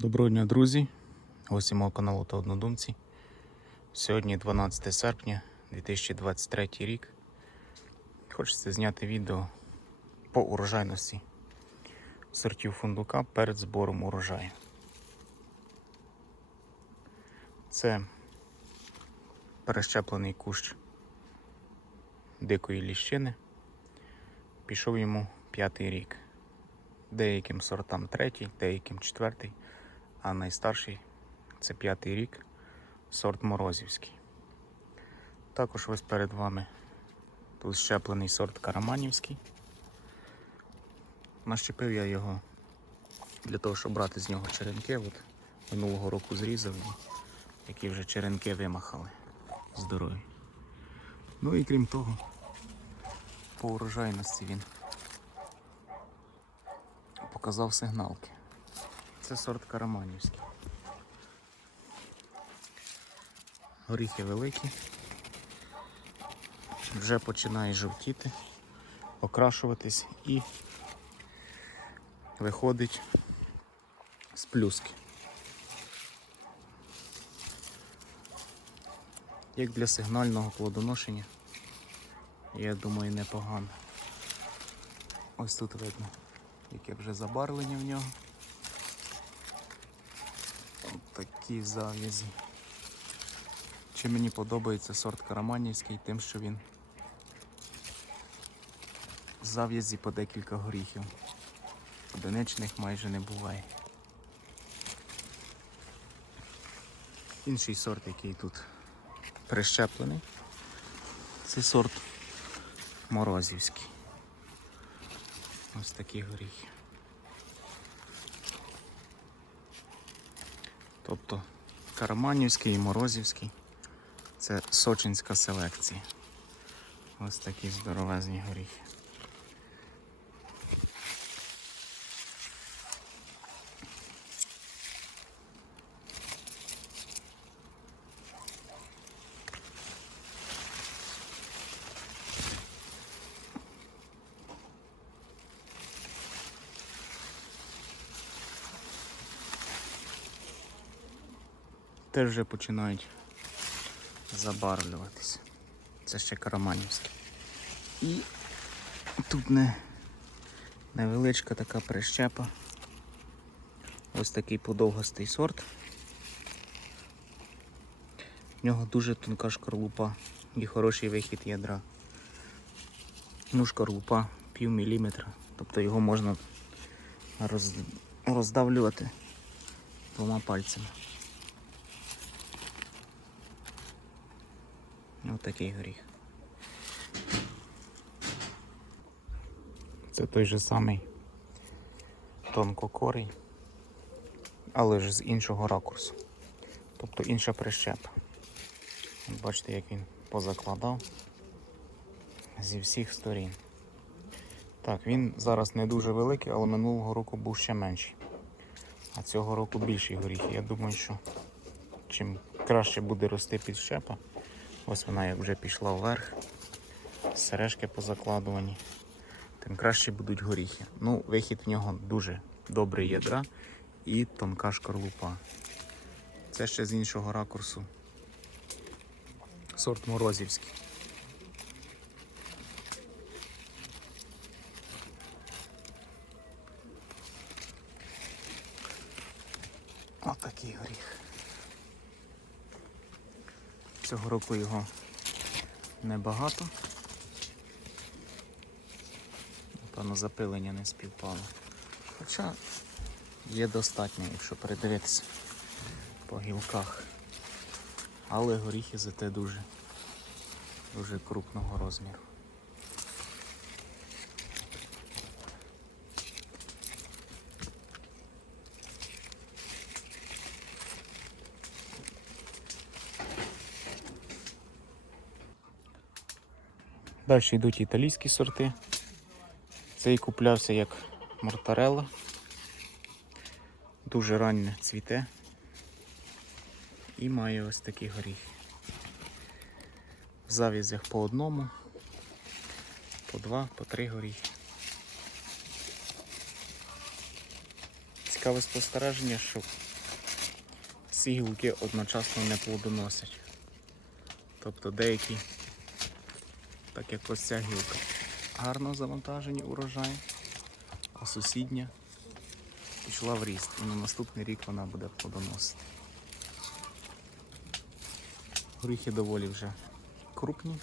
Доброго дня, друзі! Гості мого каналу та однодумці. Сьогодні 12 серпня 2023 рік. Хочеться зняти відео по урожайності сортів фундука перед збором урожаю. Це перещеплений кущ дикої ліщини. Пішов йому п'ятий рік. Деяким сортам третій, деяким четвертий, а найстарший це п'ятий рік, сорт Морозівський. Також ось перед вами тут щеплений сорт Караманівський. Нащепив я його для того, щоб брати з нього черенки. От минулого року зрізав, які вже черенки вимахали здорові. Ну і крім того, по урожайності він показав сигналки. Це сорт Караманівський. Горіхи великі. Вже починає жовтіти, окрашуватись і виходить з плюски. Як для сигнального плодоношення, я думаю, непогано. Ось тут видно, яке вже забарвлення в нього. Такі зав'язі. Чи мені подобається сорт Караманівський тим, що він зав'язі по декілька горіхів. Одиничних майже не буває. Інший сорт, який тут прищеплений, це сорт Морозівський. Ось такі горіхи. Тобто Караманівський і Морозівський це сочинська селекція. Ось такі здоровезні горіхи. Теж вже починають забарвлюватися. Це ще караманівське. І тут не невеличка така прищепа. Ось такий подовгостий сорт. В нього дуже тонка шкарлупа і хороший вихід ядра. Ну, шкарлупа пів міліметра. Тобто його можна роз... роздавлювати двома пальцями. Ось такий горіх. Це той же самий тонкокорий, але ж з іншого ракурсу. Тобто інша прищепа. Бачите, як він позакладав зі всіх сторін. Так, він зараз не дуже великий, але минулого року був ще менший. А цього року більший горіх. Я думаю, що чим краще буде рости підщепа, Ось вона як вже пішла вверх. Сережки позакладувані, тим краще будуть горіхи. Ну, вихід в нього дуже добрий ядра і тонка шкарлупа. Це ще з іншого ракурсу. Сорт Морозівський. Отакий горіх. Цього року його небагато. Напевно, запилення не співпало. Хоча є достатньо, якщо передивитися по гілках. Але горіхи зате дуже, дуже крупного розміру. Далі йдуть італійські сорти. Цей куплявся як мортарелла. Дуже раннє цвіте. І має ось такі горіхи. В зав'язях по одному, по два, по три горіхи. Цікаве спостереження, що всі гілки одночасно не плодоносять. Тобто деякі, так як ось ця гілка, гарно завантажені урожаєм, а сусідня пішла в ріст. І на наступний рік вона буде плодоносити. Горіхи доволі вже крупні,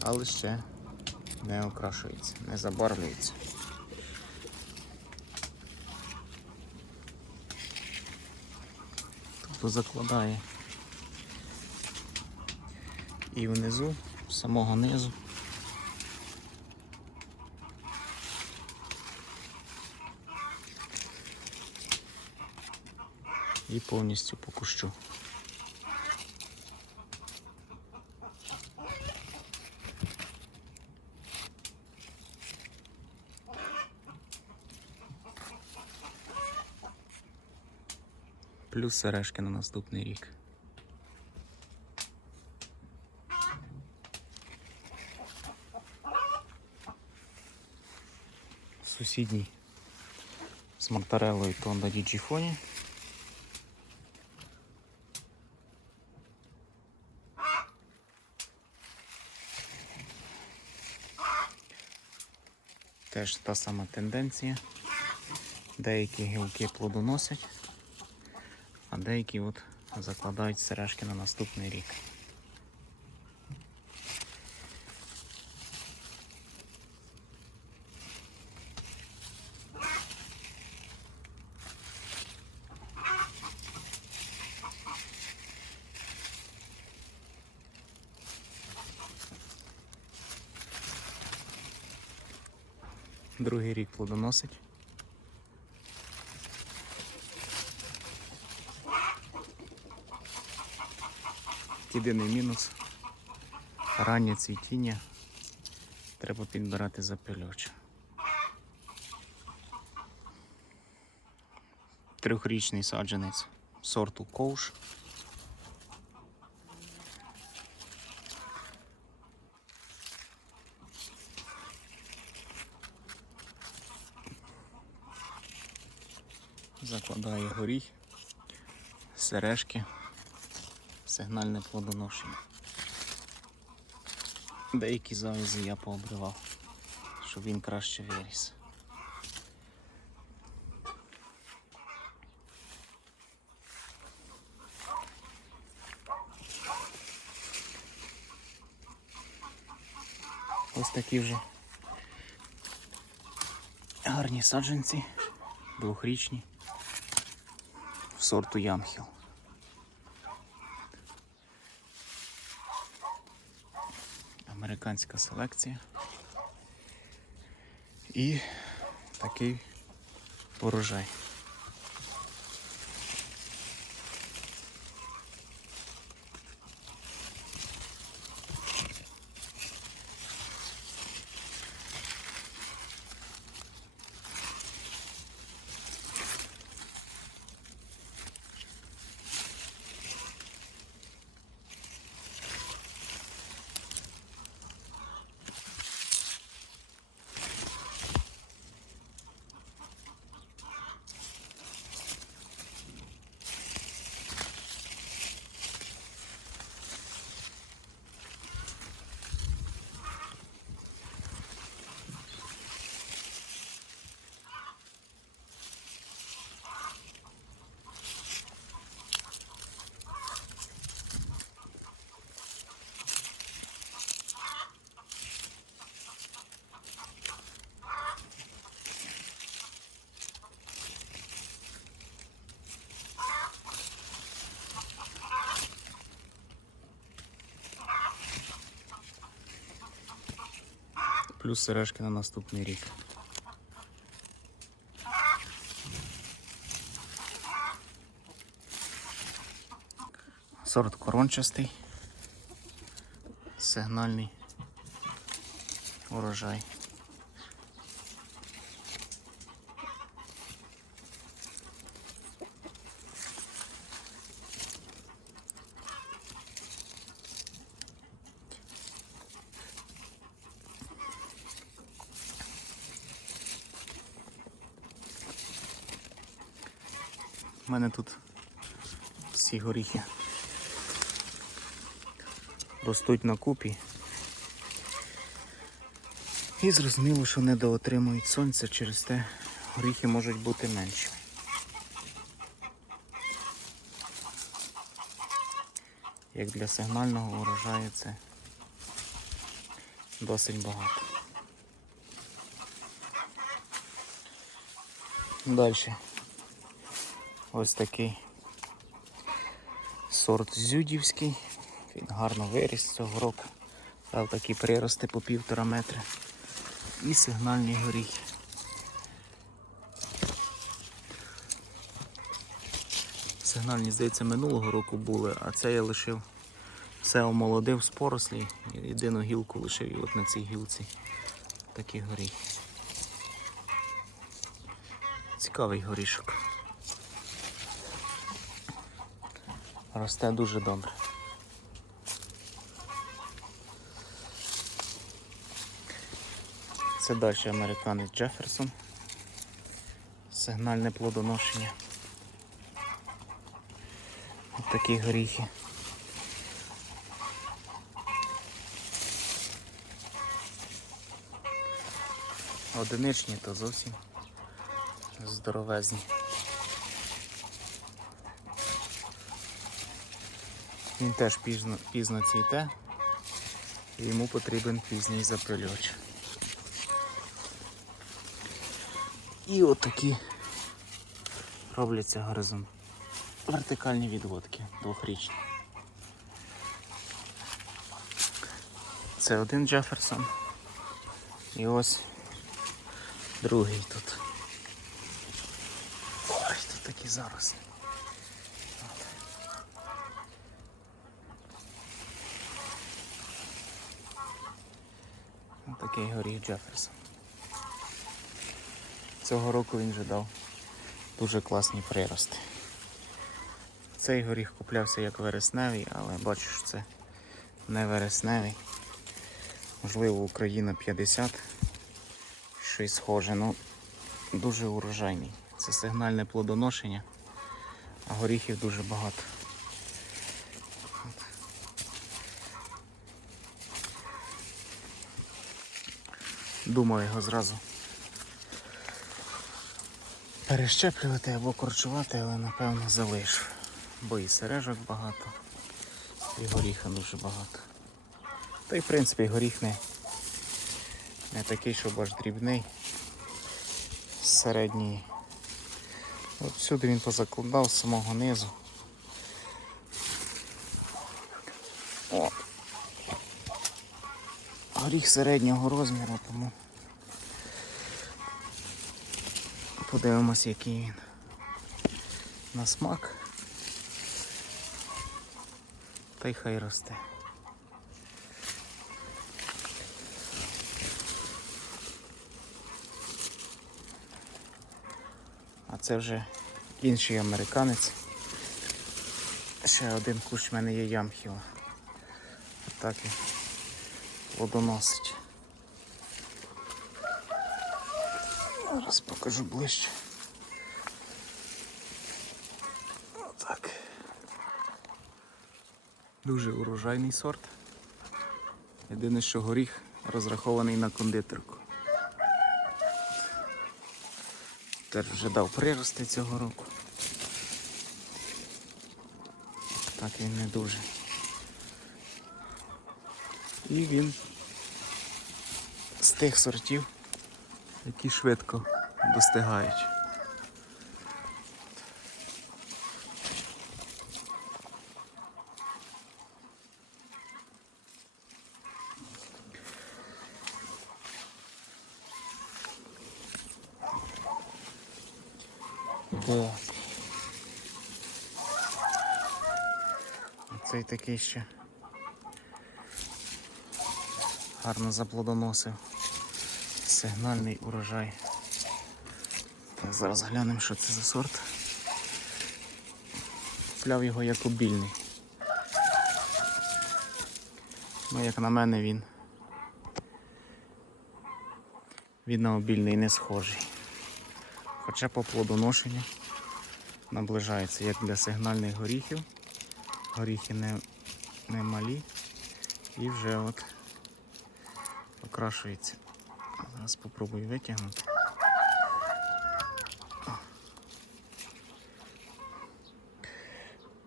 але ще не окрашуються, не забарвлюються. Тобто закладає і внизу, самого низу. І повністю по кущу. Плюс сережки на наступний рік. Сусідній з мартарелою то на діджіфоні. Теж та сама тенденція. Деякі гілки плодоносять, а деякі от закладають сережки на наступний рік. Другий рік плодоносить. Єдиний мінус раннє цвітіння треба підбирати запильоч. Трьохрічний саджанець сорту ковш. Закладає горіх, сережки, сигнальне плодоношення. Деякі завязи я пообривав, щоб він краще виріс. Ось такі вже гарні саджанці, двохрічні, сорту Ямхіл. Американська селекція. І такий урожай. Плюс сережки на наступний рік. Сорт корончастий, сигнальний урожай. У мене тут ці горіхи ростуть на купі. І зрозуміло, що недоотримують сонця, через те горіхи можуть бути менші. Як для сигнального урожаю це досить багато. Далі. Ось такий сорт зюдівський. Він гарно виріс цього року. Дав такі прирости по півтора метра. І сигнальні горіхи. Сигнальні, здається, минулого року були, а це я лишив все омолодив з порослі. Єдину гілку лишив і от на цій гілці такі горіхи. Цікавий горішок. Росте дуже добре. Це далі американець Джеферсон. Сигнальне плодоношення. Ось такі горіхи. Одиничні то зовсім здоровезні. Він теж пізно, пізно цвіте, і йому потрібен пізній запилювач. І отакі робляться горизонт. Вертикальні відводки двохрічні. Це один Джеферсон. І ось другий тут. Ой, тут такі заросли. Такий горіх Джеферсон. Цього року він вже дав дуже класні прирости. Цей горіх куплявся як вересневий, але бачу, що це не вересневий. Можливо, Україна 50. Щось схоже, ну дуже урожайний. Це сигнальне плодоношення, а горіхів дуже багато. Думаю його зразу перещеплювати або корчувати, але напевно залишу. Бо і сережок багато, і горіха дуже багато. Та й в принципі горіх не, не такий, щоб аж дрібний. Середній. От сюди він позакладав з самого низу. О. Горіх середнього розміру, тому подивимось, який він на смак. Та й хай росте. А це вже інший американець. Ще один кущ в мене є ямхіва. Так і плодоносить. Зараз покажу ближче. Отак. Дуже урожайний сорт. Єдине, що горіх розрахований на кондитерку. Теж вже дав прирости цього року. Так він не дуже. І він з тих сортів, які швидко достигають. Так. Цей такий ще гарно заплодоносив. Сигнальний урожай. Так, зараз глянемо, що це за сорт. Купляв його як обільний. Ну, як на мене, він. Він на обільний не схожий. Хоча по плодоношенню наближається як для сигнальних горіхів, горіхи не, не малі і вже от окрашується. Зараз спробую витягнути.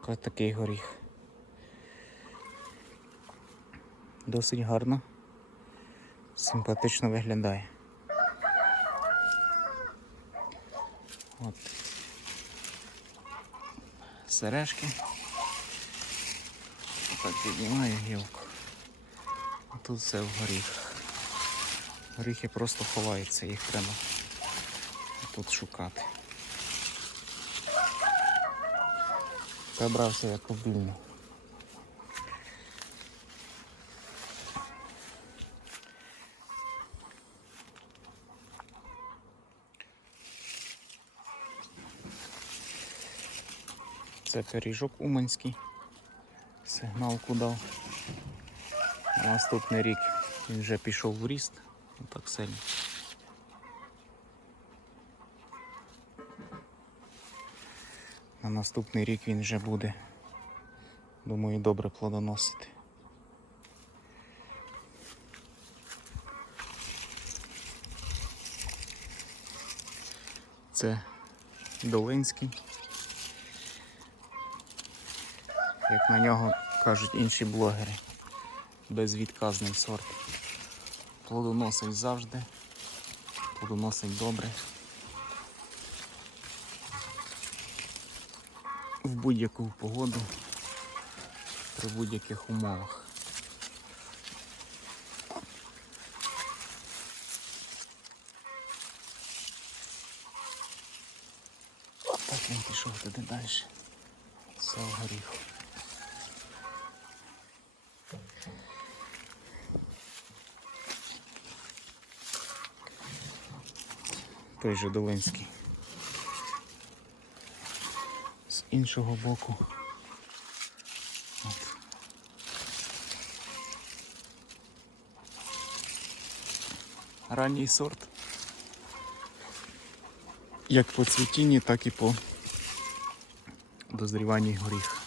Ось такий горіх. Досить гарно, симпатично виглядає. От. Сережки. Так піднімаю гілку. А тут все в горіхах. Горіхи просто ховаються, їх треба тут шукати. Це брався як обільний. Це пиріжок уманський. Сигналку дав. Наступний рік він вже пішов в ріст. Так сильно. На наступний рік він вже буде, думаю, добре плодоносити. Це Долинський. Як на нього кажуть інші блогери. Безвідказний сорт. Плодоносить завжди. Плодоносить добре. В будь-яку погоду, при будь-яких умовах. Так він пішов туди далі. Все в Той же Долинський. З іншого боку. От. Ранній сорт. Як по цвітінні, так і по дозріванні горіх.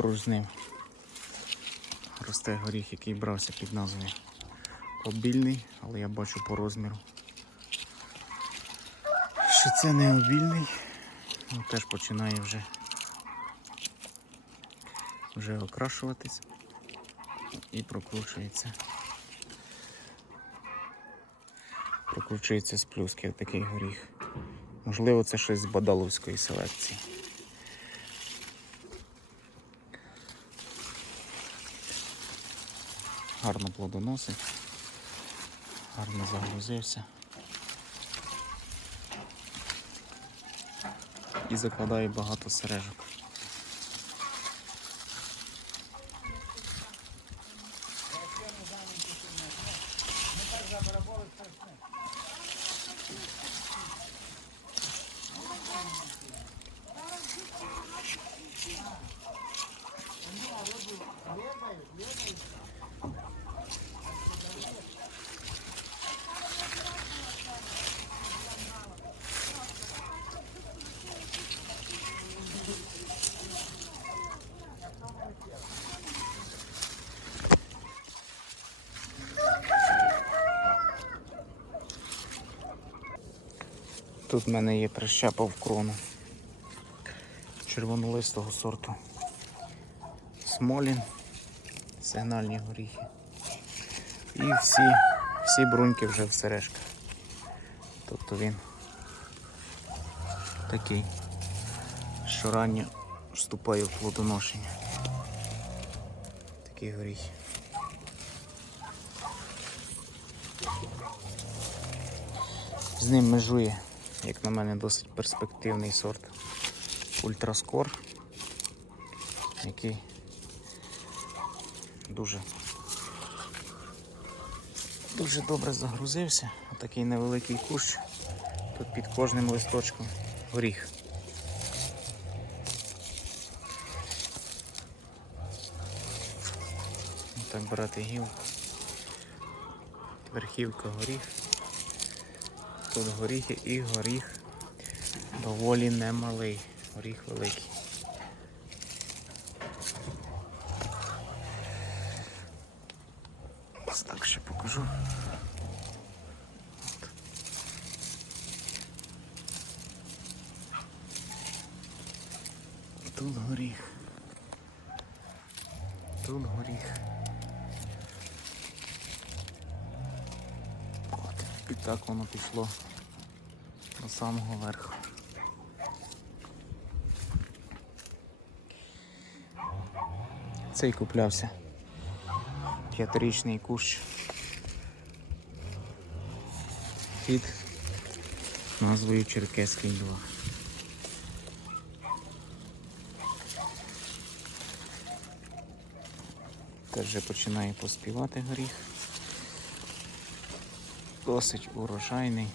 Поруч з ним росте горіх, який брався під назвою обільний, але я бачу по розміру, що це не обільний, ну, теж починає вже, вже окрашуватись і прокручується. Прокручується з плюски такий горіх. Можливо, це щось з бадаловської селекції. Гарно плодоносить, гарно загрузився. І закладає багато сережок. Тут в мене є прищепа в крону червонолистого сорту. Смолін, сигнальні горіхи. І всі, всі бруньки вже в сережках. Тобто він такий, що ранньо вступає в плодоношення. Такі горіхи. З ним межує, як на мене, досить перспективний сорт Ультраскор, який дуже дуже добре загрузився. Отакий невеликий кущ. Тут під кожним листочком горіх. Так брати гілку. верхівка горіх. Тут горіхи і горіх доволі немалий. Горіх великий. Ось так ще покажу. От. Тут горіх. Тут горіх. От. І так воно пішло до самого верху. Цей куплявся. П'ятирічний кущ. Під назвою Черкеський 2. Теж вже починає поспівати горіх. Досить урожайний.